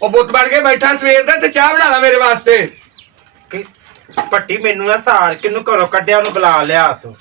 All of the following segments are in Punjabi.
ਉਹ ਬੁੱਤ ਬਣ ਕੇ ਬੈਠਾ ਸਵੇਰ ਦਾ ਤੇ ਚਾਹ ਬਣਾ ਲਾ ਮੇਰੇ ਵਾਸਤੇ। ਭੱਟੀ ਮੈਨੂੰ ਨਾ ਸਾਰ ਕਿਨੂੰ ਘਰੋਂ ਕੱਢਿਆ ਉਹਨੂੰ ਬੁਲਾ ਲਿਆ ਸੋ।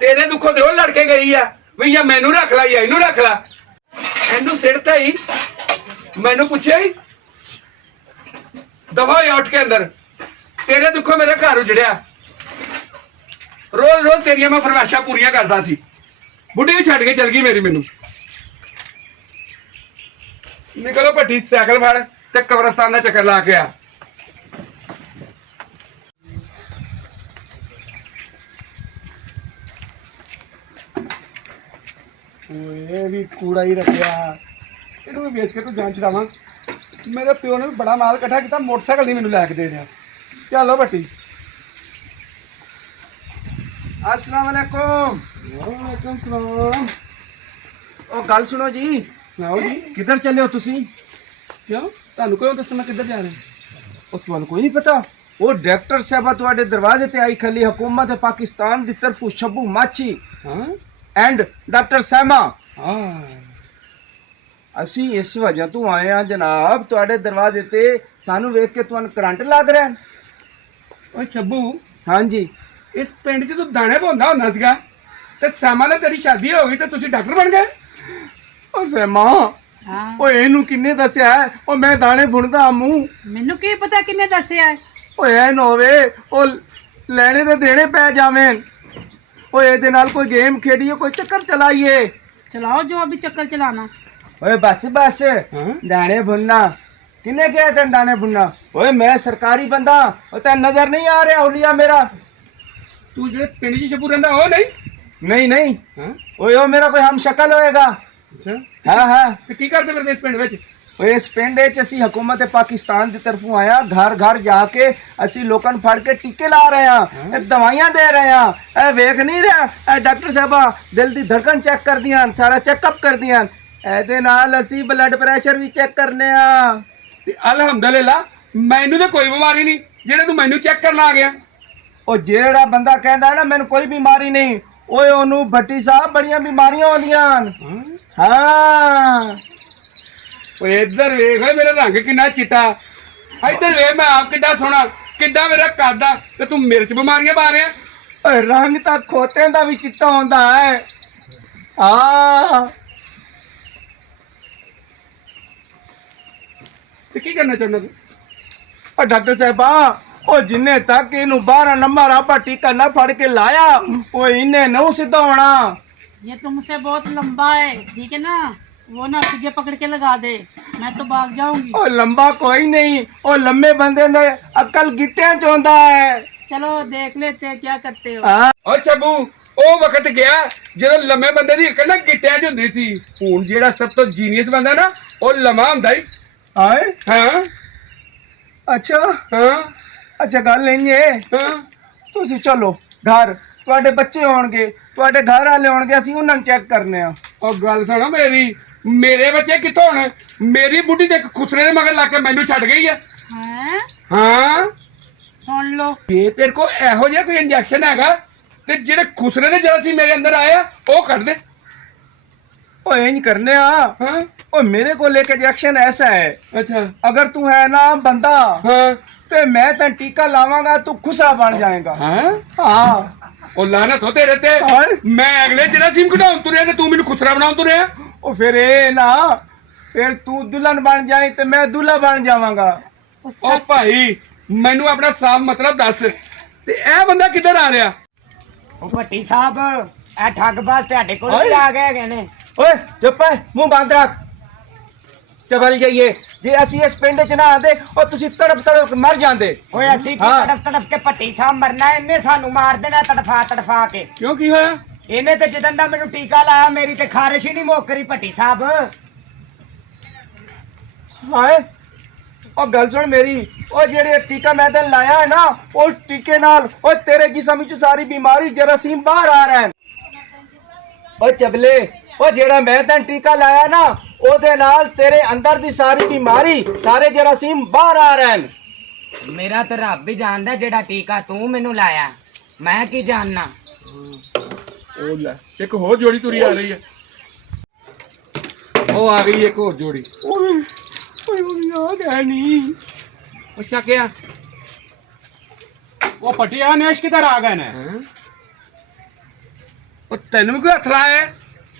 ਤੇਰੇ ਦੁੱਖੋਂ ਤੇ ਉਹ ਲੜ ਕੇ ਗਈ ਆ ਵੀ ਜਾਂ ਮੈਨੂੰ ਰੱਖ ਲੈ ਜਾਂ ਇਹਨੂੰ ਰੱਖ ਲੈ। ਇਹਨੂੰ ਸਿੱਟਤਾ ਹੀ ਮੈਨੂੰ ਪੁੱਛਿਆ ਹੀ ਦਫਾ ਹੋਇਆ ਉੱਠ ਕੇ ਅੰਦਰ। ਤੇਰੇ ਦੁੱਖੋਂ ਮੇਰਾ ਘਰ ਉਜੜਿਆ। ਰੋਜ਼ ਰੋਜ਼ ਤੇਰੀਆਂ ਮੈਂ ਫਰਮਾਇਸ਼ਾਂ ਪੂਰੀਆਂ ਕਰਦਾ ਸੀ। ਬੁੱਢੀ ਵੀ ਛੱਡ ਕੇ ਚਲ ਗਈ ਮੇਰੀ ਮੈਨੂੰ। ਨਿਕਲੋ ਭੱਟੀ ਸਾਈਕਲ ਫੜ ਤੇ ਕਬਰਸਤਾਨ ਦਾ ਚੱਕਰ ਲਾ ਕੇ ਆ। ਇਹ ਵੀ ਕੂੜਾ ਹੀ ਰੱਖਿਆ। ਇਹਨੂੰ ਵੀ ਵੇਚ ਕੇ ਤੂੰ ਜਾਨ ਚਲਾਵਾਂ। ਮੇਰੇ ਪਿਓ ਨੇ ਵੀ ਬੜਾ ਮਾਲ ਇਕੱਠਾ ਕੀਤਾ, ਮੋਟਰਸਾਈਕਲ ਨਹੀਂ ਮੈਨੂੰ ਲੈ ਕੇ ਦੇ ਰਿਹਾ। ਚਲੋ ਭੱਟੀ। अस्सलाम वालेकुम। ਵਾਲੇਕੁਮ ਸਲਾਮ। ओ गल सुनो जी, ਸੁਣਾਓ ਜੀ। किधर चले हो तुसी? ਕਿਉਂ ਤੁਹਾਨੂੰ ਕੋਈ ਦੱਸਣਾ ਕਿੱਧਰ ਜਾ ਰਹੇ? ओ तुहानू कोई नहीं पता? ओ डायरेक्टर साहबा तुहाडे दरवाजे ते आई खली हुकूमत पाकिस्तान दी तरफों शब्बू माची ਹਾਂ एंड डॉक्टर सैमा। ਹਾਂ ਅਸੀਂ ਇਸ ਵਜ੍ਹਾ ਤੋਂ ਆਏ ਆ ਜਨਾਬ ਤੁਹਾਡੇ ਦਰਵਾਜ਼ੇ ਤੇ। ਸਾਨੂੰ ਵੇਖ ਕੇ ਤੁਹਾਨੂੰ ਕਰੰਟ ਲੱਗ ਰਿਹਾ ਹੈ? ਓਏ ਛੱਬੂ, ਹਾਂਜੀ। ਇਸ ਪਿੰਡ 'ਚ ਤੂੰ ਦਾਣੇ ਪਾਉਂਦਾ ਹੁੰਦਾ ਸੀਗਾ ਤੇ ਸਾਮਾਂ ਨਾਲ ਤੇਰੀ ਸ਼ਾਦੀ ਹੋ ਗਈ ਤੇ ਤੁਸੀਂ ਡਾਕਟਰ ਬਣ ਗਏ। ਓ ਸੈਮਾ, ਹਾਂ ਓਏ ਇਹਨੂੰ ਕਿੰਨੇ ਦੱਸਿਆ ਹੈ? ਓ ਮੈਂ ਦਾਣੇ ਬੁਣਦਾ ਮੂੰਹ। ਮੈਨੂੰ ਕੀ ਪਤਾ ਕਿੰਨੇ ਦੱਸਿਆ ਹੈ? ਓਏ ਐ ਨਾ ਹੋਵੇ ਉਹ ਲੈਣੇ ਤੇ ਦੇਣੇ ਪੈ ਜਾਵੇਂ। ਓਏ ਇਹਦੇ ਨਾਲ ਕੋਈ ਗੇਮ ਖੇਡੀਏ, ਕੋਈ ਚੱਕਰ ਚਲਾਈਏ। ਚਲਾਓ ਜੋ अभी चक्कर चलाना। ਓਏ ਬਸ ਬਸ, ਹਾਂ ਦਾਣੇ ਬੁਣਨਾ ਕਿੰਨੇ ਕਿਹਾ ਤੈਨੂੰ ਦਾਣੇ ਬੁਣਨਾ? ਓਏ ਮੈਂ ਸਰਕਾਰੀ ਬੰਦਾ, ਉਹ ਤੈਨੂੰ ਨਜ਼ਰ ਨਹੀਂ ਆ ਰਿਹਾ ਹੁਲੀਆ ਮੇਰਾ? ਤੂੰ ਜਿਹੜੇ ਪਿੰਡ 'ਚ ਛੱਬੂ ਰਹਿੰਦਾ ਉਹ ਨਹੀਂ? ਨਹੀਂ ਨਹੀਂ, ਹਾਂ ਓਏ ਉਹ ਮੇਰਾ ਕੋਈ ਹਮ ਸ਼ਕਲ ਹੋਏਗਾ। ਅੱਛਾ, ਹਾਂ ਹਾਂ। ਤੇ ਕੀ ਕਰਦੇ ਫਿਰਦੇ ਇਸ ਪਿੰਡ ਵਿੱਚ? ਓਏ ਇਸ ਪਿੰਡ ਵਿੱਚ ਅਸੀਂ ਹਕੂਮਤ ਪਾਕਿਸਤਾਨ ਦੀ ਤਰਫੋਂ ਆਇਆ। ਘਰ ਘਰ ਜਾ ਕੇ ਅਸੀਂ ਲੋਕਾਂ ਨੂੰ ਫੜ ਕੇ ਟੀਕੇ ਲਾ ਰਹੇ ਹਾਂ, ਇਹ ਦਵਾਈਆਂ ਦੇ ਰਹੇ ਹਾਂ। ਇਹ ਵੇਖ ਨਹੀਂ ਰਿਹਾ, ਇਹ ਡਾਕਟਰ ਸਾਹਿਬਾ ਦਿਲ ਦੀ ਧੜਕਣ ਚੈੱਕ ਕਰਦੀਆਂ, ਸਾਰਾ ਚੈੱਕਅਪ ਕਰਦੀਆਂ। ਇਹਦੇ ਨਾਲ ਅਸੀਂ ਬਲੱਡ ਪ੍ਰੈਸ਼ਰ ਵੀ ਚੈੱਕ ਕਰਨੇ ਆ। ਤੇ ਅਲਹਮਦੁਲਿਲਾ ਮੈਨੂੰ ਤਾਂ ਕੋਈ ਬਿਮਾਰੀ ਨਹੀਂ ਜਿਹੜੇ ਤੂੰ ਮੈਨੂੰ ਚੈੱਕ ਕਰਨ ਆ ਗਿਆ। ਉਹ ਜਿਹੜਾ ਬੰਦਾ ਕਹਿੰਦਾ ਨਾ ਮੈਨੂੰ ਕੋਈ ਬਿਮਾਰੀ ਨਹੀਂ, ਓਏ ਉਹਨੂੰ ਭੱਟੀ ਸਾਹਿਬ ਬੜੀਆਂ ਬਿਮਾਰੀਆਂ ਹੁੰਦੀਆਂ। ਹਾਂ ਓਏ ਇੱਧਰ ਵੇਖ, ਓਏ ਮੇਰਾ ਰੰਗ ਕਿੰਨਾ ਚਿੱਟਾ। ਇੱਧਰ ਵੇਖ ਮੈਂ ਆਪ ਕਿੱਡਾ ਸੋਹਣਾ, ਕਿੱਡਾ ਮੇਰਾ ਕੱਦ ਆ, ਤੇ ਤੂੰ ਮੇਰੇ 'ਚ ਬਿਮਾਰੀਆਂ ਪਾ ਰਿਹਾ। ਓਏ ਰੰਗ ਤਾਂ ਖੋਤਿਆਂ ਦਾ ਵੀ ਚਿੱਟਾ ਹੁੰਦਾ ਹੈ। ਹਾਂ ਤੇ ਕੀ ਕਰਨਾ ਚਾਹੁੰਦਾ ਤੂੰ? ਉਹ ਡਾਕਟਰ ਸਾਹਿਬਾ, ਉਹ ਜਿੰਨੇ ਤੱਕ ਇਹਨੂੰ 12 ਨੰਬਰ ਆਪਾਂ ਟੀਕਾ ਨਾ ਫੜ ਕੇ ਲਾਇਆ, ਉਹ ਇਹਨੇ ਨਹੁੰ ਸਿੱਧਾ ਹੋਣਾ। ये तुमसे बहुत लंबा है, ठीक है ना? वो ना तुझे पकड़ के लगा दे, मैं तो भाग जाऊंगी। ਉਹ ਲੰਬਾ ਕੋਈ ਨਹੀਂ, ਉਹ ਲੰਮੇ ਬੰਦੇ ਨੇ ਅਕਲ ਗਿੱਟਿਆਂ ਚ ਹੁੰਦਾ ਹੈ। चलो देख लेते हैं क्या करते हो। ਹਾਂ ਓ ਛੱਬੂ, ਉਹ ਵਕਤ ਗਿਆ ਜਦੋਂ ਲੰਮੇ ਬੰਦੇ ਦੀ ਅਕਲ ਨਾ ਗਿੱਟਿਆਂ 'ਚ ਹੁੰਦੀ ਸੀ। ਹੁਣ ਜਿਹੜਾ ਸਭ ਤੋਂ ਜੀਨੀਅਸ ਬੰਦਾ ਨਾ ਉਹ ਲੰਮਾ ਹੁੰਦਾ ਹੀ। ਆਏ ਹਾਂ ਅੱਛਾ ਹਾਂ ਅੱਛਾ, ਗੱਲ ਨਹੀਂ ਹੈ। ਹਾਂ ਤੁਸੀਂ ਚਲੋ ਘਰ, ਤੁਹਾਡੇ ਬੱਚੇ ਹੋਣਗੇ, ਤੁਹਾਡੇ ਘਰ ਵਾਲੇ ਹੋਣਗੇ, ਅਸੀਂ ਉਹਨਾਂ ਨੂੰ ਚੈੱਕ ਕਰਨੇ ਆ। ਉਹ ਗੱਲ ਸੁਣੋ ਮੇਰੀ, ਮੇਰੇ ਬੱਚੇ ਕਿੱਥੋਂ ਹੋਣ? ਮੇਰੀ ਬੁੱਢੀ ਤੇ ਇੱਕ ਖੁਸਰੇ ਦੇ ਮਗਰ ਲੱਗ ਕੇ ਮੈਨੂੰ ਛੱਡ ਗਈ ਆ। हैं? ਹਾਂ, सुन लो। ਜੇ ਤੇਰੇ ਕੋਲ ਇਹੋ ਜਿਹਾ ਕੋਈ ਇੰਜੈਕਸ਼ਨ ਹੈਗਾ ਤੇ ਜਿਹੜੇ ਖੁਸਰੇ ਦੇ ਜਰਾਸੀਮ ਮੇਰੇ ਅੰਦਰ ਆਏ ਆ ਉਹ ਕੱਢ ਦੇ। ਉਹ ਇੰਜ ਕਰਨੇ ਆ। ਹਾਂ ਉਹ ਮੇਰੇ ਕੋਲ ਇੱਕ ਇੰਜੈਕਸ਼ਨ ਐਸਾ ਹੈ, ਅੱਛਾ ਅਗਰ ਤੂੰ ਹੈ ਨਾ ਬੰਦਾ ਹਾਂ ਤੇ ਮੈਂ ਤਾਂ ਟੀਕਾ ਲਾਵਾਂਗਾ, ਤੂੰ ਖੁਸਰਾ ਬਣ ਜਾਏਗਾ। ਹਾਂ ਹਾਂ ਉਹ ਲਾਨਤ ਹੋ ਤੇਰੇ ਤੇ। ਹਾਏ। ਮੈਂ ਅਗਲੇ ਜਰਾਸੀਮ ਕਢਾਉਣ ਤੁਰਿਆ ਤੇ ਤੂੰ ਮੈਨੂੰ ਖੁਸਰਾ ਬਣਾਉਣ ਤੁਰਿਆ। ਉਹ ਫਿਰ ਇਹ ਨਾ, ਫਿਰ ਤੂੰ ਦੁਲਹਨ ਬਣ ਜਾਣੀ ਤੇ ਮੈਂ ਦੁल्हा ਬਣ ਜਾਵਾਂਗਾ। ਉਹ ਭਾਈ ਮੈਨੂੰ ਆਪਣਾ ਸਾਫ਼ ਮਤਲਬ ਦੱਸ, ਤੇ ਇਹ ਬੰਦਾ ਕਿੱਧਰ ਆ ਰਿਹਾ? ਉਹ ਭੱਟੀ ਸਾਹਿਬ, ਇਹ ਠੱਗਬਾਜ਼ ਤੁਹਾਡੇ ਕੋਲ ਵੀ ਆ ਗਏ ਹੈਗੇ ਨੇ। ਓਏ ਚੁੱਪ ਹੈ, ਮੂੰਹ ਬੰਦ ਰੱਖ। ਚੱਲ ਜਾਈਏ। ਜੇ ਅਸੀਂ ਇਸ ਪਿੰਡ ਚ ਨਾ ਆਂਦੇ, ਉਹ ਤੁਸੀਂ ਤੜਪ ਤੜਪ ਮਰ ਜਾਂਦੇ। ਓਏ ਅਸੀਂ ਕੀ ਹਾਂ। ਤੜਫ ਤੜਫ ਕੇ ਭੱਟੀ ਸਾਹਿਬ ਮਰਨਾ, ਇਹਨੇ ਸਾਨੂੰ ਮਾਰ ਦੇਣਾ ਤੜਫਾ ਤੜਫਾ ਕੇ। ਕਿਉਂ, ਕੀ ਹੋਇਆ? ਇਹਨੇ ਤੇ ਜਦੋਂ ਦਾ ਮੈਨੂੰ ਟੀਕਾ ਲਾਇਆ ਮੇਰੀ ਤੇ ਖਾਰਿਸ਼ ਹੀ ਨਹੀਂ ਮੁੱਕ ਰਹੀ ਭੱਟੀ ਸਾਹਿਬ। ਹਾਏ, ਉਹ ਗੱਲ ਸੁਣ ਮੇਰੀ, ਉਹ ਜਿਹੜੇ ਟੀਕਾ ਮੈਂ ਤੈਨੂੰ ਲਾਇਆ ਹੈ ਨਾ, ਉਸ ਟੀਕੇ ਨਾਲ ਉਹ ਤੇਰੇ ਜਿਸਮ ਵਿੱਚ ਸਾਰੀ ਬਿਮਾਰੀ ਜਰਾਸੀਮ ਬਾਹਰ ਆ ਰਹੇ ਹਨ। ਉਹ ਚਬਲੇ, ਉਹ ਜਿਹੜਾ ਮੈਂ ਤੈਨੂੰ ਟੀਕਾ ਲਾਇਆ ਨਾ, ਉਹਦੇ ਨਾਲ ਤੇਰੇ ਅੰਦਰ ਦੀ ਸਾਰੀ ਬਿਮਾਰੀ, ਸਾਰੇ ਜਰਾਸੀਮ ਬਾਹਰ ਆ ਰਹੇ ਹਨ। ਮੇਰਾ ਤੇ ਰੱਬ ਹੀ ਜਾਣਦਾ ਜਿਹੜਾ ਟੀਕਾ ਤੂੰ ਮੈਨੂੰ ਲਾਇਆ, ਮੈਂ ਕੀ ਜਾਣਨਾ। ਉਹ ਲੈ, ਇੱਕ ਹੋਰ ਜੋੜੀ ਤੁਰੀ ਆ ਰਹੀ ਹੈ। ਉਹ ਆ ਗਈ ਇੱਕ ਹੋਰ ਜੋੜੀ। ਓਏ, नहीं ਅੱਛਾ ਕਿਆ वो पटिया नेश किधर आ गए ने ਉਹ ਤੈਨੂੰ ਵੀ ਕੋਈ ਹੱਥ ਲਾਇਆ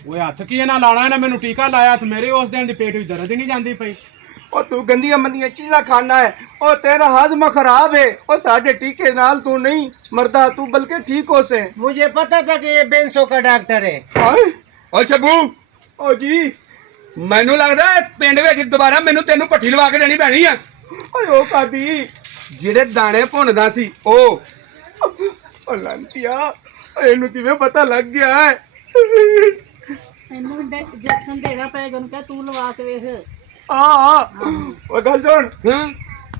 वो हथ की ना लाना है ना मैंने टीका लाया तो मेरे उस दिन दी पेट में दर्द ही नहीं जाती पई ओ तू गंदियां मंदियां चीज़ां खाना है ओ तेरा हाजमा खराब है ओ साडे टीके नाल तू नहीं मरदा तू बल्कि ठीक हो से मुझे पता था कि ये बेंसो का डॉक्टर है हाय ਓ ਸ਼ਬੂ ओ जी ਮੈਨੂੰ ਲੱਗਦਾ ਪਿੰਡ ਵਿੱਚ ਦੁਬਾਰਾ ਮੈਨੂੰ ਤੈਨੂੰ ਪੱਠੀ ਲਵਾ ਕੇ ਦੇਣੀ ਪੈਣੀ ਆ ओए ओ कादी ਜਿਹੜੇ ਦਾਣੇ ਭੁੰਨਦਾ ਸੀ ਉਹ ओ लांतिया ਇਹਨੂੰ ਕਿਵੇਂ ਪਤਾ ਲੱਗ ਗਿਆ ਹੈ ਇਹਨੂੰ ਇੰਜੈਕਸ਼ਨ ਦੇਣਾ ਪਏਗਾ ਉਹਨੂੰ ਕਹਿ ਤੂੰ ਲਵਾ ਕੇ ਵੇਖ ਆ ਓ ਗੱਲ ਸੁਣ ਹਾਂ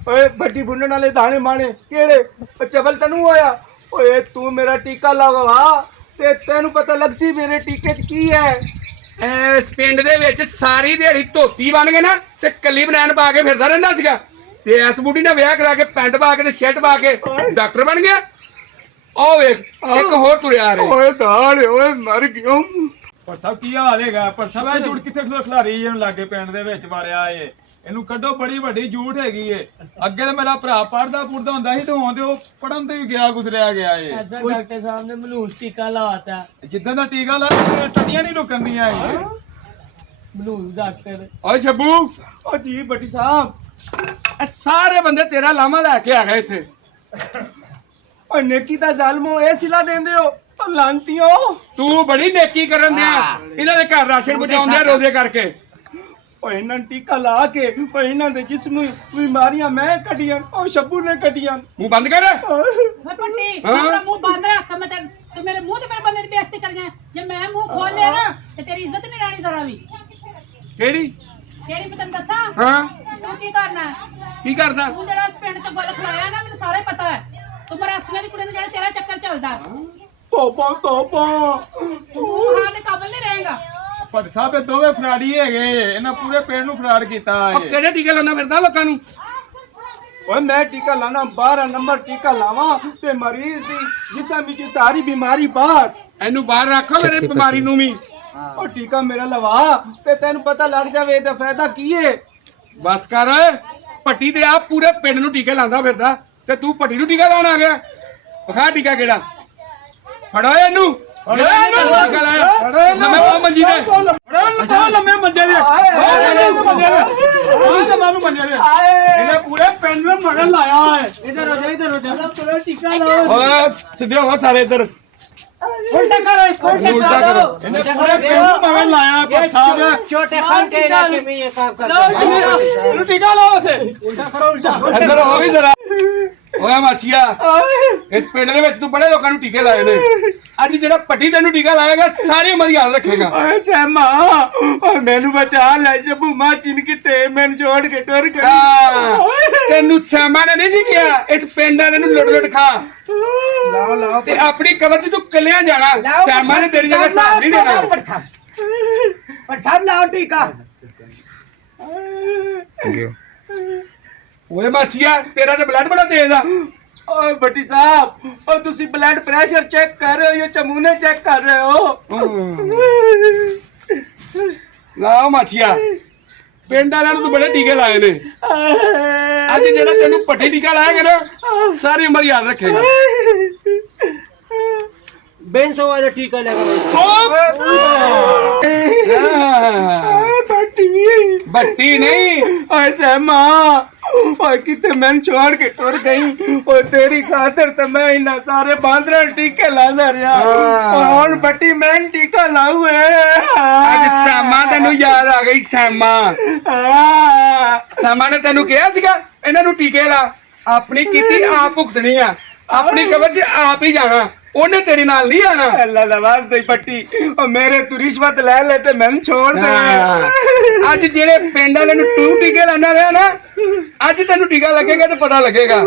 ਓਏ ਵੱਡੀ ਬੁੰਨਣ ਵਾਲੇ ਦਾਣੇ ਮਾਣੇ ਕਿਹੜੇ ਓ ਚਵਲ ਤੈਨੂੰ ਹੋਇਆ ਓਏ ਤੂੰ ਮੇਰਾ ਟੀਕਾ ਲਵਾ ਤੇ ਤੈਨੂੰ ਪਤਾ ਲੱਗ ਸੀ ਮੇਰੇ ਟੀਕੇ 'ਚ ਕੀ ਹੈ ਇਸ ਪਿੰਡ ਦੇ ਵਿੱਚ ਸਾਰੀ ਦਿਹਾੜੀ ਧੋਤੀ ਬਣ ਕੇ ਨਾ ਤੇ ਕੱਲੀ ਬਨੈਣ ਪਾ ਕੇ ਫਿਰਦਾ ਰਹਿੰਦਾ ਸੀਗਾ ਤੇ ਇਸ ਬੁੱਢੀ ਨੇ ਵਿਆਹ ਕਰਾ ਕੇ ਪੈਂਟ ਪਾ ਕੇ ਤੇ ਸ਼ਰਟ ਪਾ ਕੇ ਡਾਕਟਰ ਬਣ ਗਿਆ ਉਹ ਵੇਖ ਇੱਕ ਹੋਰ ਤੁਰਿਆ ਆ ਰਿਹਾ ਓਏ ਦਾੜ ਓਏ ਮਰ ਗਿਆ पर सब की हाल है पर सब ਇਹ ਝੂਠ ਕਿੱਥੇ ਖਿਲਾਰੀ ਇਹਨੂੰ ਲਾਗੇ ਪਿੰਡ ਦੇ ਵਿੱਚ ਵੜਿਆ ਏ ਇਹਨੂੰ ਕੱਢੋ ਬੜੀ ਵੱਡੀ ਝੂਠ ਹੈਗੀ ਏ ਅੱਗੇ ਤੇ ਮੇਰਾ ਭਰਾ ਪੜਦਾ ਪੁਰਦਾ ਹੁੰਦਾ ਸੀ ਤੇ ਹੁਣ ਤੇ ਉਹ ਪੜਨ ਤੇ ਵੀ ਗਿਆ ਗੁਜ਼ਰਿਆ ਗਿਆ ਏ ਡਾਕਟਰ ਸਾਹਿਬ ਨੇ ਮਲੂਸ ਟੀਕਾ ਲਾਤਾ ਜਿੱਦਾਂ ਦਾ ਟੀਕਾ ਲਾਇਆ ਟੱਟੀਆਂ ਨਹੀਂ ਰੁਕਣਦੀਆਂ ਏ ਮਲੂਸ ਡਾਕਟਰ ਓਏ ਸ਼ਬੂ ਓ ਜੀ ਬੱਟੀ ਸਾਹਿਬ ਇਹ ਸਾਰੇ ਬੰਦੇ ਤੇਰਾ ਲਾਮਾ ਲੈ ਕੇ ਆ ਗਏ ਇੱਥੇ ਓ ਨੇਕੀ ਦਾ ਜ਼ਾਲਮੋ ਇਹ ਸਿਲਾ ਦਿੰਦੇ ਹੋ ਓ ਲਾਂਤੀਓ ਤੂੰ ਬੜੀ ਨੇਕੀ ਕਰਨ ਦਿਆ ਇਹਨਾਂ ਦੇ ਘਰ ਰਾਸ਼ਨ ਪਹੁੰਚਾਉਂਦੇ ਆ ਰੋਜ਼ੇ ਕਰਕੇ ਓ ਇਹਨਾਂ ਨੇ ਟੀਕਾ ਲਾ ਕੇ ਓ ਇਹਨਾਂ ਦੇ ਜਿਸਮ ਬਿਮਾਰੀਆਂ ਮੈਂ ਕੱਢੀਆਂ ਓ ਸ਼ੱਬੂ ਨੇ ਕੱਢੀਆਂ ਮੂੰਹ ਬੰਦ ਕਰ ਮੈਂ ਪੱਟੀ ਆਪਣਾ ਮੂੰਹ ਬੰਦ ਰੱਖ ਮੈਂ ਤੇ ਮੇਰੇ ਮੂੰਹ ਤੇ ਮੇਰੇ ਬੰਦੇ ਦੀ ਬੇਇੱਜ਼ਤੀ ਕਰੀਆਂ ਜੇ ਮੈਂ ਮੂੰਹ ਖੋਲ ਲਿਆ ਨਾ ਤੇ ਤੇਰੀ ਇੱਜ਼ਤ ਨਹੀਂ ਰਹਿਣੀ ਜ਼ਰਾ ਵੀ ਕਿਹੜੀ ਕਿਹੜੀ ਮੈਂ ਤੈਨੂੰ ਦੱਸਾਂ ਹਾਂ ਤੂੰ ਕੀ ਕਰਨਾ ਕੀ ਕਰਦਾ ਤੂੰ ਜਿਹੜਾ ਇਸ ਪਿੰਡ ਚ ਗੁੱਲ ਖਲਾਇਆ ਨਾ ਮੈਨੂੰ ਸਾਰੇ ਪਤਾ ਹੈ ਤੂੰ ਮਰਾਸੀਆਂ ਦੀ ਕੁੜੀ ਨੂੰ ਜਿਹੜਾ ਤੇਰਾ ਚੱਕਰ ਚੱਲਦਾ ਤੋਬਾ ਤੋਬਾ ਤੂੰ ਹਾਂ ਦੇ ਕਾਬਲ ਨਹੀਂ ਰਹੇਗਾ ਪਰ ਸਾਹਿਬ ਇਹ ਦੋਵੇਂ ਫਰਾੜੀ ਹੈਗੇ ਇਹਨਾਂ ਪੂਰੇ ਪਿੰਡ ਨੂੰ ਫਰਾਡ ਕੀਤਾ ਉਹ ਏ ਕਿਹੜੇ ਟੀਕੇ ਲਾਉਣਾ ਫਿਰਦਾ ਲੋਕਾਂ ਨੂੰ ਓਏ ਮੈਂ ਟੀਕਾ ਲਾਣਾ 12 ਨੰਬਰ ਟੀਕਾ ਲਾਵਾਂ ਤੇ ਮਰੀਜ਼ ਦੀ ਜਿਸਮ ਵਿੱਚ ਸਾਰੀ ਬਿਮਾਰੀ ਬਾਹਰ ਇਹਨੂੰ ਬਾਹਰ ਰੱਖੋ ਮੇਰੇ ਬਿਮਾਰੀ ਨੂੰ ਵੀ ਉਹ ਟੀਕਾ ਮੇਰਾ ਲਵਾ ਤੇ ਤੈਨੂੰ ਪਤਾ ਲੱਗ ਜਾਵੇ ਇਹਦਾ ਫਾਇਦਾ ਕੀ ਹੈ ਬਸ ਕਰ ਪੱਟੀ ਤੇ ਆ ਪੂਰੇ ਪਿੰਡ ਨੂੰ ਟੀਕੇ ਲਾਉਂਦਾ ਫਿਰਦਾ ਤੇ ਤੂੰ ਪੱਟੀ ਨੂੰ ਟੀਕਾ ਲਾਉਣ ਆ ਗਿਆ ਵਿਖਾ ਟੀਕਾ ਕਿਹੜਾ ਫੜੋ ਇਹਨੂੰ ਟੀਕਾ ਲਾਇਆ ਨਵੇਂ ਉਹ ਮੰਜੀ ਤੇ ਬਹੁਤ ਲੰਮੇ ਮੰਜੇ ਦੇ ਇਹਨੇ ਪੂਰੇ ਪਿੰਡ ਨੂੰ ਮਗਰ ਲਾਇਆ ਏ ਓਏ ਸਿੱਧੇ ਹੋ ਸਾਰੇ ਇੱਧਰ ਉਲਟਾ ਕਰੋ ਇਸ ਉਲਟਾ ਕਰੋ ਇਹਨੇ ਪੂਰੇ ਪਿੰਡ ਨੂੰ ਮਗਰ ਲਾਇਆ ਪਰ ਸਾਹਿਬ छोटे खान के इलाके में ये काम करते हैं ਇਹਨੂੰ ਟੀਕਾ ਲਾਓ ਉਸੇ ਉਲਟਾ ਕਰੋ ਉਲਟਾ ਇੱਧਰ ਹੋ ਵੀ ਜ਼ਰਾ ਓਏ ਮਾਛੀਆ ਇਸ ਪਿੰਡ ਦੇ ਵਿੱਚ ਤੂੰ ਬੜੇ ਲੋਕਾਂ ਨੂੰ ਟੀਕੇ ਲਾਏ ਨੇ ਅੱਜ ਜਿਹੜਾ ਪੱਟੀ ਤੈਨੂੰ ਟੀਕਾ ਲਾਏਗਾ ਸਾਰੀ ਉਮਰ ਯਾਦ ਰੱਖੇਗਾ ਓਏ ਸੈਮਾ ਓਏ ਮੈਨੂੰ ਬਚਾ ਲੈ ਜੱਬੂ ਮਾਂ ਚਿੰਨ ਕਿਤੇ ਮੈਨੂੰ ਛੋੜ ਕੇ ਟੁਰ ਗਈ ਤੈਨੂੰ ਸਾਮਾ ਨੇ ਨਹੀਂ ਜੀ ਕਿਹਾ ਇਸ ਪਿੰਡ ਵਾਲੇ ਨੂੰ ਲੁੱਟ ਲੁੱਟ ਖਾ ਲਾਓ ਤੇ ਆਪਣੀ ਕਬਰ 'ਚ ਤੂੰ ਕੱਲਿਆਂ ਜਾਣਾ ਸਾਮਾ ਨੇ ਤੇਰੀ ਜਗ੍ਹਾ ਸਾਥ ਨਹੀਂ ਦੇਣਾ पर सब लाओ टीका ਓਏ ਮਾਛੀਆ ਤੇਰਾ ਤੇ ਬਲੱਡ ਬੜਾ ਤੇਜ਼ ਆ ਓਏ ਬੱਟੀ ਸਾਹਿਬ ਓ ਤੁਸੀਂ ਬਲੱਡ ਪ੍ਰੈਸ਼ਰ ਚੈੱਕ ਕਰ ਰਹੇ ਹੋ ਜਾਂ ਚਮੂਨੇ ਚੈੱਕ ਕਰ ਰਹੇ ਹੋ ਲਾ ਮਾਛੀਆ ਪਿੰਡ ਵਾਲਿਆਂ ਨੂੰ ਤੂੰ ਬੜੇ ਟੀਕੇ ਲਾਏ ਨੇ ਅੱਜ ਜਿਹੜਾ ਤੈਨੂੰ ਪੱਟੀ ਟੀਕਾ ਲਾਏਗਾ ਨਾ ਸਾਰੀ ਉਮਰ ਯਾਦ ਰੱਖੇਗਾ बेंसो वाला टीका लगा ਬੱਤੀ ਨਹੀਂ ਓਏ ਸੈਮਾ ਓਏ ਕਿਤੇ ਮੈਨੂੰ ਛੋੜ ਕੇ ਟੁਰ ਗਈ ਓ ਤੇਰੀ ਖਾਤਰ ਤੇ ਮੈਂ ਇਹਨਾਂ ਸਾਰੇ ਬਾਂਦਰਾਂ ਟੀਕੇ ਲਾਉਂਦਾ ਰਿਹਾ ਹੁਣ ਬੱਟੀ ਮੈਂ ਟੀਕਾ ਲਾਉ ਅੱਜ ਸਾਮਾ ਤੈਨੂੰ ਯਾਦ ਆ ਗਈ ਸਾਮਾ ਨੇ ਤੈਨੂੰ ਕਿਹਾ ਸੀਗਾ ਇਹਨਾਂ ਨੂੰ ਟੀਕੇ ਲਾ ਆਪਣੀ ਕੀਤੀ ਆਪ ਭੁਗਤਣੀ ਆ ਆਪਣੀ ਕਬਰ 'ਚ ਆਪ ਹੀ ਜਾਣਾ ਉਹਨੇ ਤੇਰੇ ਨਾਲ ਨਹੀਂ ਆਣਾ ਅੱਲਾ ਦਾ ਵਾਸਤੇ ਪੱਟੀ ਓ ਮੇਰੇ ਤੂੰ ਰਿਸ਼ਵਤ ਲੈ ਲੈ ਤੇ ਮੈਨੂੰ ਛੋੜ ਦੇ ਅੱਜ ਜਿਹੜੇ ਪਿੰਡ ਵਾਲੇ ਨੂੰ ਤੂੰ ਟੀਕੇ ਲਾਣਾ ਰਿਹਾ ਨਾ ਅੱਜ ਤੈਨੂੰ ਟੀਕਾ ਲੱਗੇਗਾ ਤੇ ਪਤਾ ਲੱਗੇਗਾ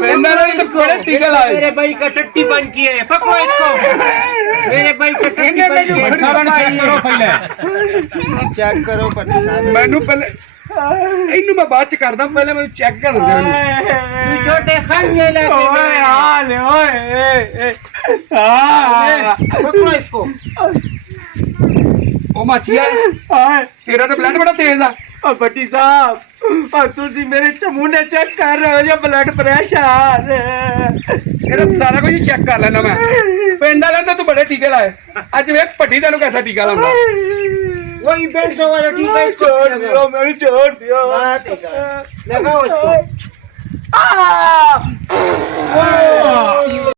ਪਿੰਡ ਵਾਲੇ ਨੇ ਬੜੇ ਟੀਕੇ ਲਾਏ मेरे भाई का टट्टी बन की है पकड़ो इसको मेरे भाई का टट्टी बन की है ਚੈੱਕ ਕਰੋ ਪਹਿਲੇ चेक करो पट्टी साहब ਮੈਨੂੰ ਪਹਿਲੇ ਇਹਨੂੰ ਮੈਂ ਬਾਅਦ ਚ ਕਰਦਾ ਪਹਿਲੇ ਮੈਨੂੰ ਚੈੱਕ ਕਰਨ ਦੇ ਇਹਨੂੰ तू छोटे खान के इलाके ਓਏ में ਹਾਲ ਓਏ पकड़ो इसको ਉਹ ਮਾਛੀਆ ਹਾਏ ਤੇਰਾ ਤਾਂ ਬਲੱਡ ਬੜਾ ਤੇਜ਼ ਆ ਓ ਬੱਟੀ ਸਾਹਿਬ ਤੁਸੀਂ ਮੇਰੇ ਚਮੂਨੇ ਚੈੱਕ ਕਰ ਰਹੇ ਹੋ ਜਾਂ ਬਲੱਡ ਪ੍ਰੈਸ਼ਰ? ਤੇਰਾ ਸਾਰਾ ਕੁਝ ਚੈੱਕ ਕਰ ਲੈਣਾ ਮੈਂ। ਪਿੰਡ ਵਾਲਿਆਂ ਤਾਂ ਤੂੰ ਬੜੇ ਟੀਕੇ ਲਾਏ, ਅੱਜ ਵੇ ਪੱਟੀ ਤੈਨੂੰ ਕੈਸਾ ਟੀਕਾ ਲਾਉਂਦਾ। वही पैसों वाला टीका इसको छोड़ लगा। दियो, मेरी छोड़ दियो। हाँ, टीका लगाओ इसको। आ!